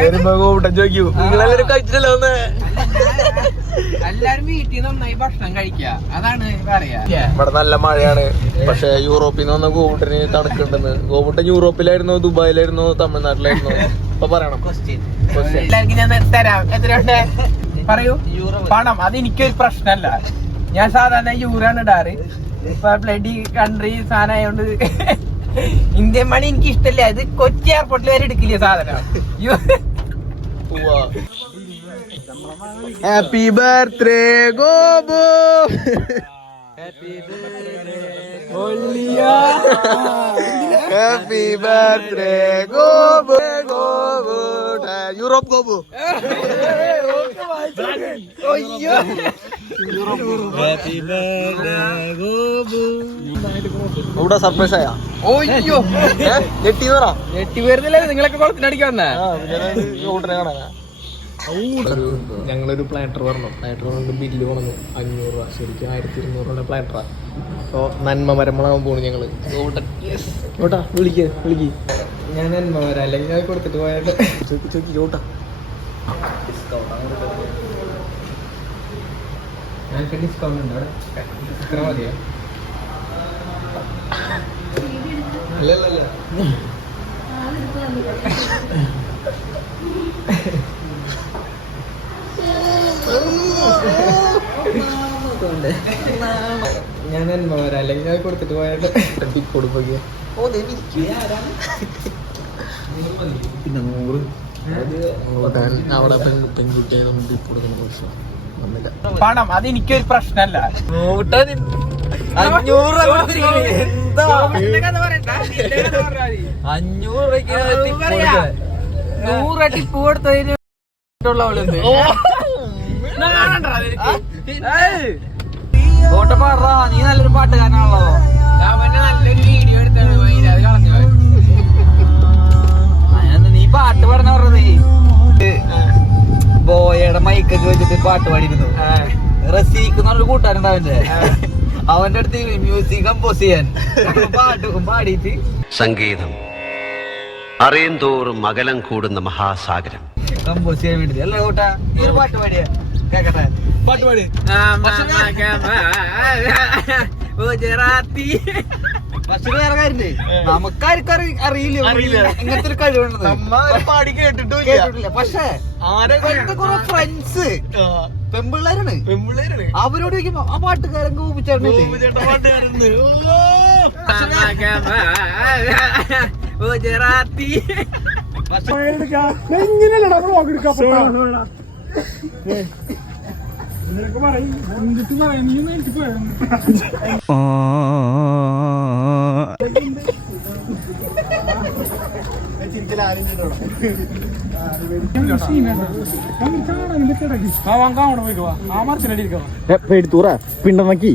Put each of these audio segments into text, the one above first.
വരുമ്പോ കൂട്ടം ചോദിക്കൂ നിങ്ങളെല്ലാരും കഴിച്ചിട്ടല്ലോ ഒന്ന്. എല്ലാരും വീട്ടിൽ നന്നായി ഭക്ഷണം കഴിക്കുക, അതാണ് പറയാ. ഇവിടെ നല്ല മഴയാണ്. പക്ഷെ യൂറോപ്പിൽ നിന്ന് വന്ന ഗോവുട്ടന് തണുക്കുണ്ടെന്ന്. ഗോവുട്ടൻ യൂറോപ്പിലായിരുന്നു, ദുബായിലായിരുന്നു, തമിഴ്നാട്ടിലായിരുന്നു? ഇപ്പൊ പറയണം. എല്ലാവർക്കും ഞാൻ തരാം. എത്രയുണ്ട് പറയൂ. പണം അതെനിക്കൊരു പ്രശ്നമല്ല. ഞാൻ സാധാരണ യൂറാണ് ഇടാറ്. ഇപ്പൊ ബ്ലഡി കൺട്രി സാധനമായോണ്ട് ഇന്ത്യൻ മണി എനിക്ക് ഇഷ്ടല്ല. ഇത് കൊച്ചി എയർപോർട്ടിൽ വരെ എടുക്കില്ല സാധനം. Happy birthday Gobu. Happy birthday Gobu. Gobu Europe Gobu. ഇവിടെ സർപ്രൈസ് ആയാ? ഓയ്യോ ഞെട്ടി പറ. ഞെട്ടി വരുന്നില്ല. നിങ്ങളൊക്കെ കുളത്തിനടിക്കാൻ വന്നേ. ഞങ്ങളൊരു പ്ലാന്റർ പറഞ്ഞു. പ്ലാന്റർ കൊണ്ട് ബില്ല് വന്നു 500 രൂപ. ശരിക്കും 1200 രൂപയുടെ പ്ലാന്ററാണ്. അപ്പോൾ നന്മ മരമളാവാൻ പോണു ഞങ്ങള്. ചോട്ടാ വിളിക്ക്. ഞാൻ നന്മ വരാം, അല്ലെങ്കിൽ അത് കൊടുത്തിട്ട് പോയാൽ ചോക്കി ചോട്ടാ. ഞങ്ങൾക്ക് ഡിസ്കൗണ്ട് ഉണ്ട് അവിടെ. ഇത്ര മതിയോ? അല്ലല്ല ഞാൻ നന്മ വരാം, അല്ലെങ്കിൽ അത് കൊടുത്തിട്ട് പോയാൽ കൊടുക്കുക. പിന്നെ 100 അവിടെ പെൺകുട്ടിയായതുകൊണ്ട് ഇപ്പോൾ പ്രശ്നം വന്നില്ല. പണം അതെനിക്കൊരു പ്രശ്നമല്ല. 500 100 ടിപ്പ് കൊടുത്തതിന് നീ നല്ലൊരു പാട്ടുകാരനാണല്ലോ. നല്ലൊരു വീഡിയോ എടുത്താണ് അത് കളഞ്ഞു. നീ പാട്ട് പാടുന്ന പറഞ്ഞത് ബോയയുടെ മൈക്കൊക്കെ വെച്ചിട്ട് പാട്ട് പാടിയിരുന്നു. റസീഖ് എന്ന് പറഞ്ഞൊരു കൂട്ടുകാരുണ്ടാവില്ലേ, അവന്റെ അടുത്ത് മ്യൂസിക് കമ്പോസ് ചെയ്യാൻ പാട്ടും പാടിയിട്ട് സംഗീതം അറിയും തോറും അകലം കൂടുന്ന മഹാസാഗരം കമ്പോസ് ചെയ്യാൻ വേണ്ടി. അല്ല കൂട്ടാ, ഈ ഒരു പാട്ട് പാടിയ കേക്കട്ടെ. പാട്ട് പാടി. പക്ഷെ വേറെ കാര്യമില്ലേ, നമുക്കാർക്കും അറിയില്ല ഇങ്ങനത്തെ ഒരു കഴിവുണ്ടെന്ന്. പാടി കേട്ടിട്ടില്ല. പക്ഷെ കുറെ ഫ്രണ്ട്സ് പെമ്പിള്ളേരാണ്. അവരോട് ചോദിക്കുമ്പോ ആ പാട്ടുകാരൻ കൂപ്പിച്ചായിരുന്നു. പിണ്ടമക്കി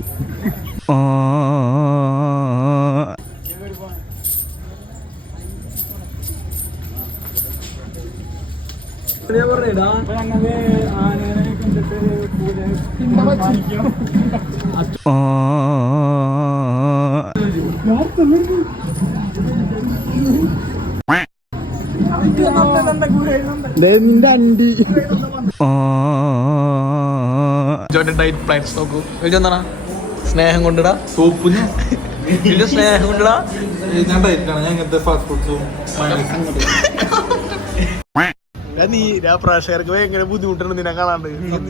നോക്കൂ. എന്താണ് സ്നേഹം കൊണ്ടിടാ സോപ്പ്. സ്നേഹം കൊണ്ടിടാ. ഞാൻ ഇങ്ങനത്തെ ഫാസ്റ്റ് ഫുഡ്സും നീ പ്രേക്ഷകർക്ക് ഭയങ്കര ബുദ്ധിമുട്ടുണ്ട് നിന്നെ കാണാണ്ട്.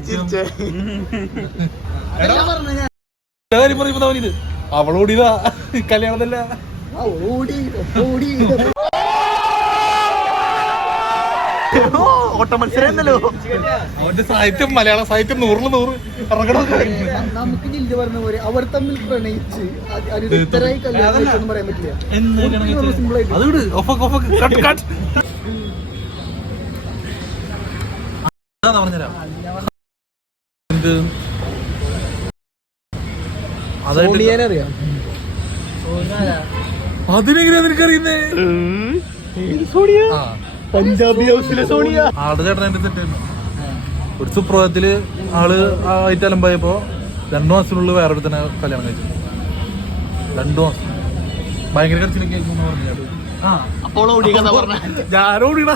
ചിരിച്ചേ അവളോടിതാ കല്യാണത്തല്ല. ഓട്ട മത്സരല്ലോ. അവന്റെ സാഹിത്യം, മലയാള സാഹിത്യം 100 ഇറങ്ങണം. നമുക്ക് ജില്ല പറഞ്ഞ പോലെ അവർ തമ്മിൽ പ്രണയിച്ച് പറയാൻ പറ്റില്ല. അതിനെങ്ങനെയാ നിനക്കറിയുന്നേ? പഞ്ചാബി ഹൗസിലെ സോണിയ. ആളുടെ ചേട്ടൻ എന്റെ തെറ്റായിരുന്നു. ഒരു സുപ്രഭാതത്തില് ആള് ആയിട്ട് അലമ്പായപ്പോ 2 മാസത്തിനുള്ളിൽ വേറൊരു തന്നെ കല്യാണം കഴിച്ചു. 2 മാസം ഭയങ്കര കരച്ചിലൊക്കെ ആയിരുന്നു പറഞ്ഞു. അപ്പോൾ ഓടിയെന്നാ പറഞ്ഞ ഞാൻ ഓടിയടാ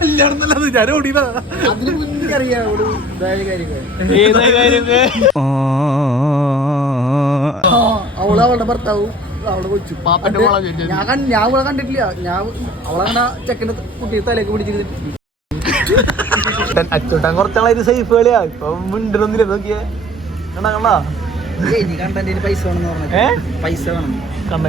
കല്യാണം ഞാൻ ഓടിയടാ അതിന് മുന്നേ അറിയാം ഒരു ഇതായ കാര്യങ്ങൾ അവള് അവളുടെ ഭർത്താവും അവളുടെ കൊച്ചു പാപ്പന്റെ മോളാ ചോദിച്ചത്. ഞാൻ അവളെ കണ്ടിട്ടില്ല. ഞാൻ അവളങ്ങനെ ചെക്കൻ്റെ കുട്ടിയെ തലേക്ക് പിടിച്ചിരുന്നിട്ട് അച്ചോട്ടാൻ കുറച്ചാളായിട്ട് സേഫ് കളിയാ ഇപ്പൊ മിണ്ടൊന്നില്ല നോക്കിയേ കണ്ടാ കണ്ടന്റ് പൈസ വേണമെന്ന് പറഞ്ഞു. പൈസ വേണം. കണ്ട